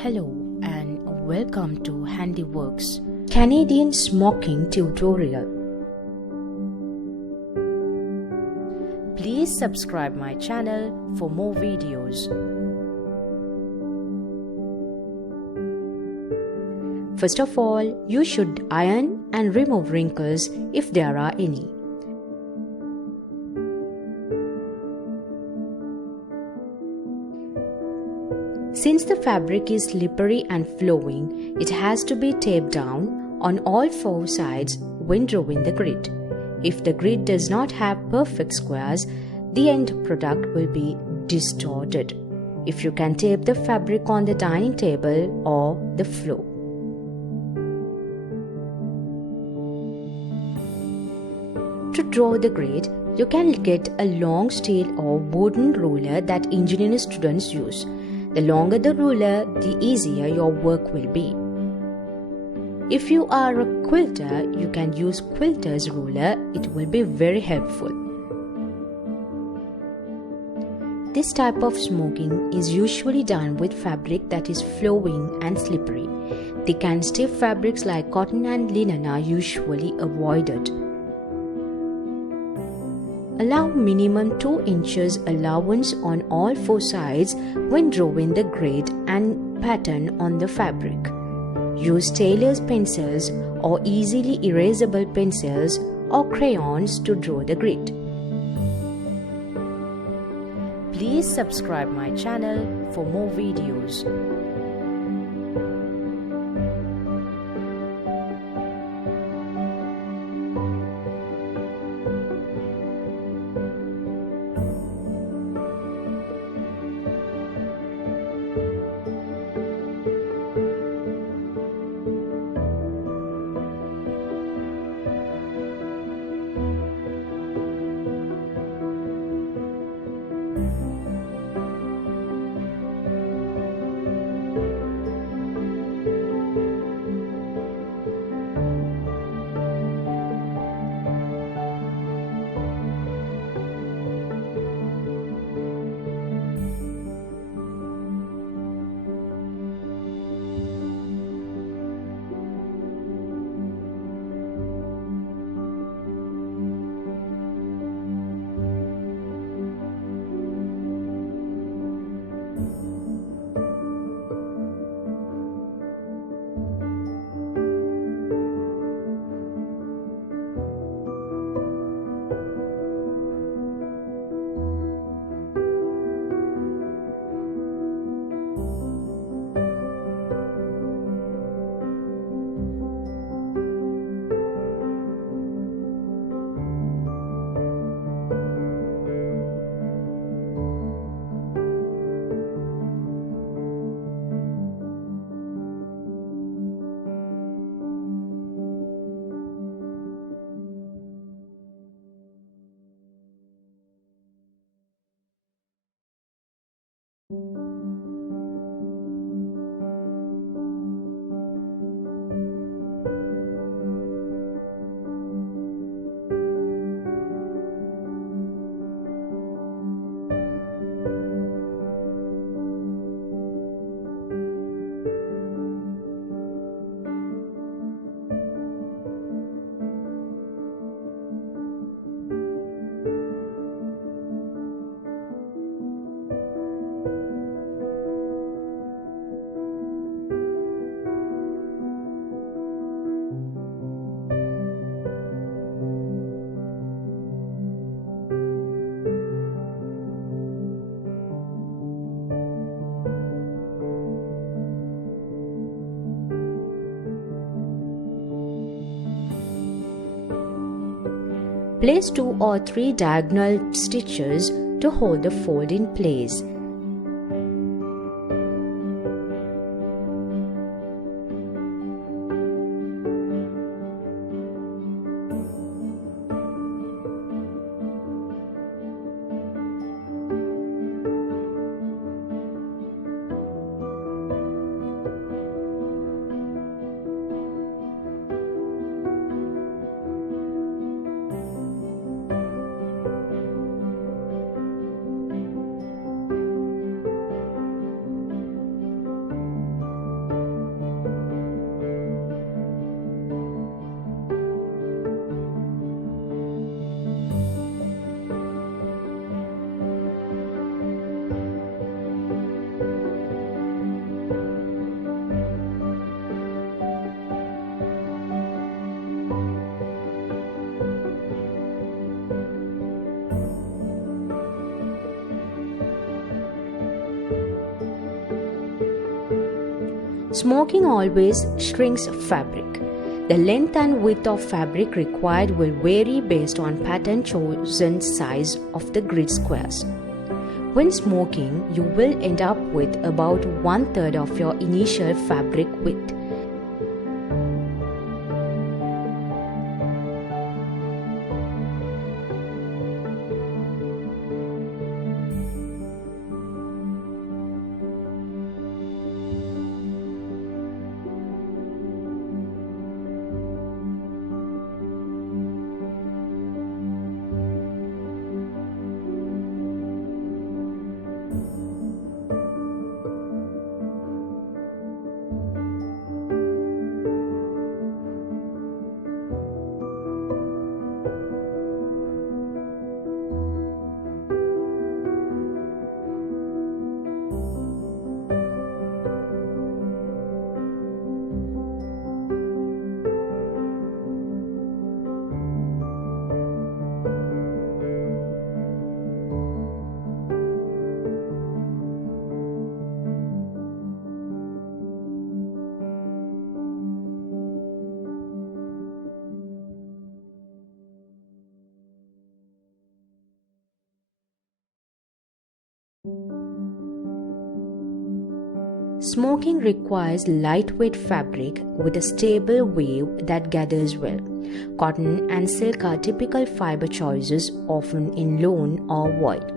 Hello and welcome to Handiworks Canadian Smocking Tutorial. Please subscribe my channel for more videos. First of all, you should iron and remove wrinkles if there are any. Since the fabric is slippery and flowing, it has to be taped down on all four sides when drawing the grid. If the grid does not have perfect squares, the end product will be distorted. If you can tape the fabric on the dining table or the floor. To draw the grid, you can get a long steel or wooden ruler that engineering students use. The longer the ruler, the easier your work will be. If you are a quilter, you can use quilter's ruler. It will be very helpful. This type of smoking is usually done with fabric that is flowing and slippery. Thick and stiff fabrics like cotton and linen are usually avoided. Allow minimum 2 inches allowance on all four sides when drawing the grid and pattern on the fabric. Use tailor's pencils or easily erasable pencils or crayons to draw the grid. Please subscribe my channel for more videos. Place 2 or 3 diagonal stitches to hold the fold in place. Smoking always shrinks fabric. The length and width of fabric required will vary based on pattern chosen size of the grid squares. When smoking, you will end up with about 1/3 of your initial fabric width. Smoking requires lightweight fabric with a stable wave that gathers well. Cotton and silk are typical fiber choices, often in lawn or voile.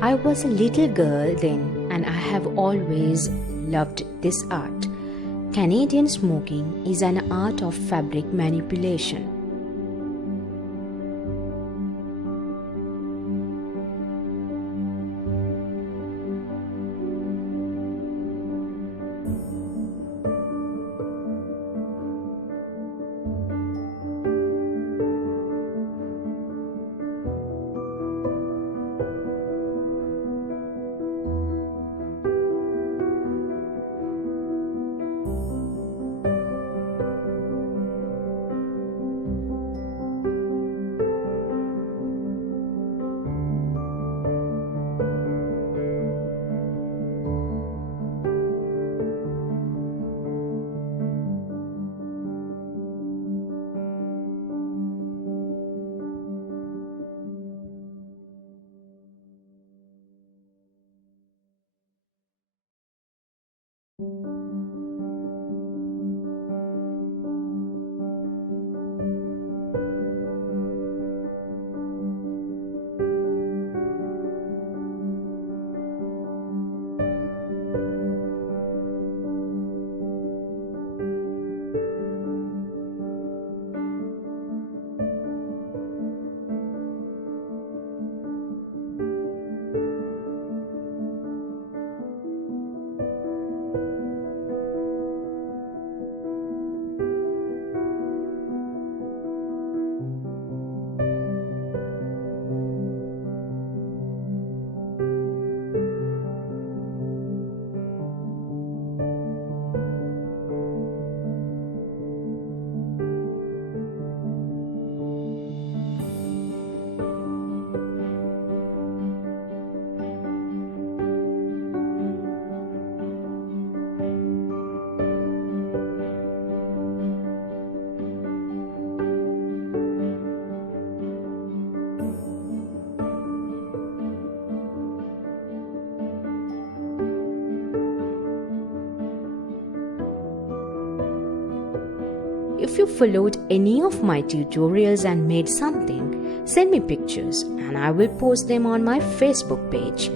I was a little girl then, and I have always loved this art. Canadian smoking is an art of fabric manipulation. If you followed any of my tutorials and made something, send me pictures and I will post them on my Facebook page.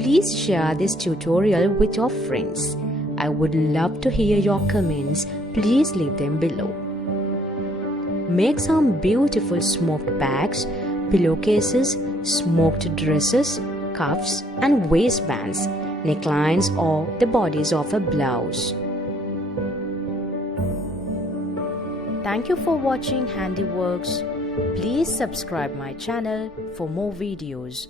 Please share this tutorial with your friends. I would love to hear your comments. Please leave them below. Make some beautiful smoked bags, pillowcases, smoked dresses, cuffs and waistbands, necklines or the bodice of a blouse. Thank you for watching Handiworks. Please subscribe my channel for more videos.